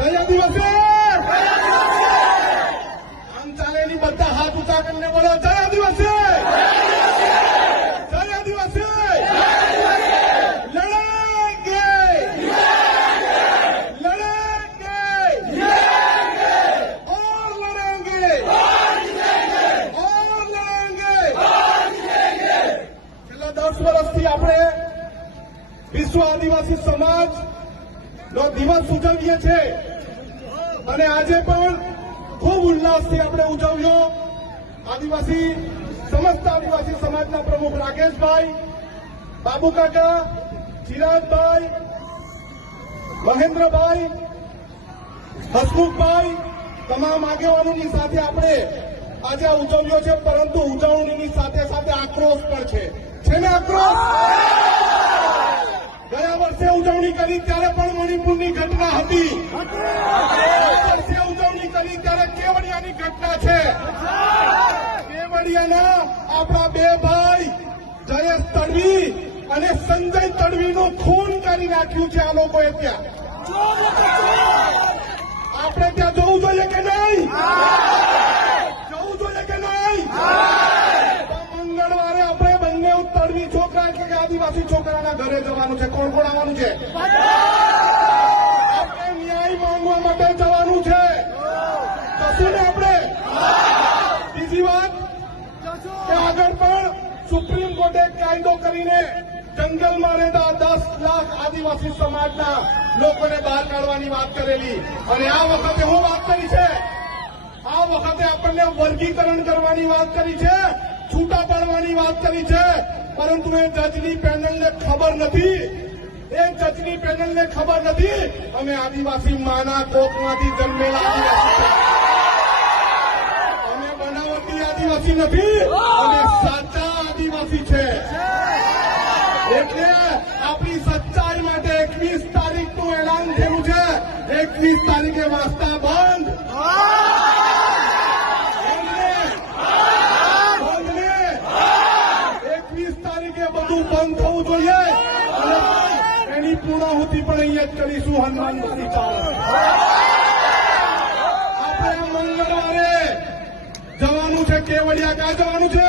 કયા દિવસે આમ ચાલેલી બધા હાથ ઊંચા કરીને બોલો કયા દિવસે કયા દિવસે લડેંગે લડેંगे और लड़ेंगे और लड़ेंगे। છેલ્લા 10 વર્ષથી આપણે વિશ્વ આદિવાસી સમાજ નો દિવસ ઉજવીએ છીએ અને આજે પણ ખૂબ ઉલ્લાસથી આપણે ઉજવ્યો। આદિવાસી સમસ્ત આદિવાસી સમાજના પ્રમુખ રાકેશભાઈ, બાબુ કાકા, ચિરાગભાઈ, મહેન્દ્રભાઈ, હસમુખભાઈ, તમામ આગેવાનોની સાથે આપણે આજે આ ઉજવ્યો છે, પરંતુ ઉજવણીની સાથે સાથે આક્રોશ પણ છે ને આક્રોશ? ગયા વર્ષે ઉજવણી કરી ત્યારે પણ મણિપુરની ઘટના હતી, વર્ષે ઉજવણી કરી ત્યારે કેવડિયાની ઘટના છે। કેવડિયાના આપણા બે ભાઈ જયેશ તડવી અને સંજય તડવીનું ખૂન કરી નાખ્યું છે આ લોકોએ ત્યાં। આપણે ત્યાં જવું જોઈએ કે નહીં? જવું જોઈએ કે નહીં? મંગળવારે આપણે બંને તડવી છોકરા કે આદિવાસી છોકરાના ઘરે જવાનું છે। કોણ કોણ આવવાનું છે? આપણે ન્યાય માંગવા માટે જવાનું છે। જશું ને આપણે? બીજી વાત કે આગળ પણ સુપ્રીમ કોર્ટે કાયદો કરીને જંગલમાં રહેતા 10 લાખ આદિવાસી સમાજના લોકોને બહાર કાઢવાની વાત કરેલી, અને આ વખતે હું વાત કરી છે, આ વખતે આપણને વર્ગીકરણ કરવાની વાત કરી છે, છૂટા પાડવાની વાત કરી છે, પરંતુ એ જજની પેનલને ખબર નથી। એ જજની પેનલને ખબર નથી અમે આદિવાસી માના કોખમાંથી જન્મેલા આદિવાસી, અમે બનાવટી આદિવાસી નથી, અમે સાચા આદિવાસી છે। એટલે આપણી સચ્ચાઈ માટે 21 તારીખનું એલાન થયેલું છે। 21 તારીખે વાસ્તા બંધ, 21 તારીખે બધું બંધ થવું જોઈએ, અને એની પૂર્ણાહુતિ પણ અહીંયા જ કરીશું હનુમાનવાડી ચાલે। આપણે મંગળવારે જવાનું છે કેવડિયા। ક્યાં જવાનું છે?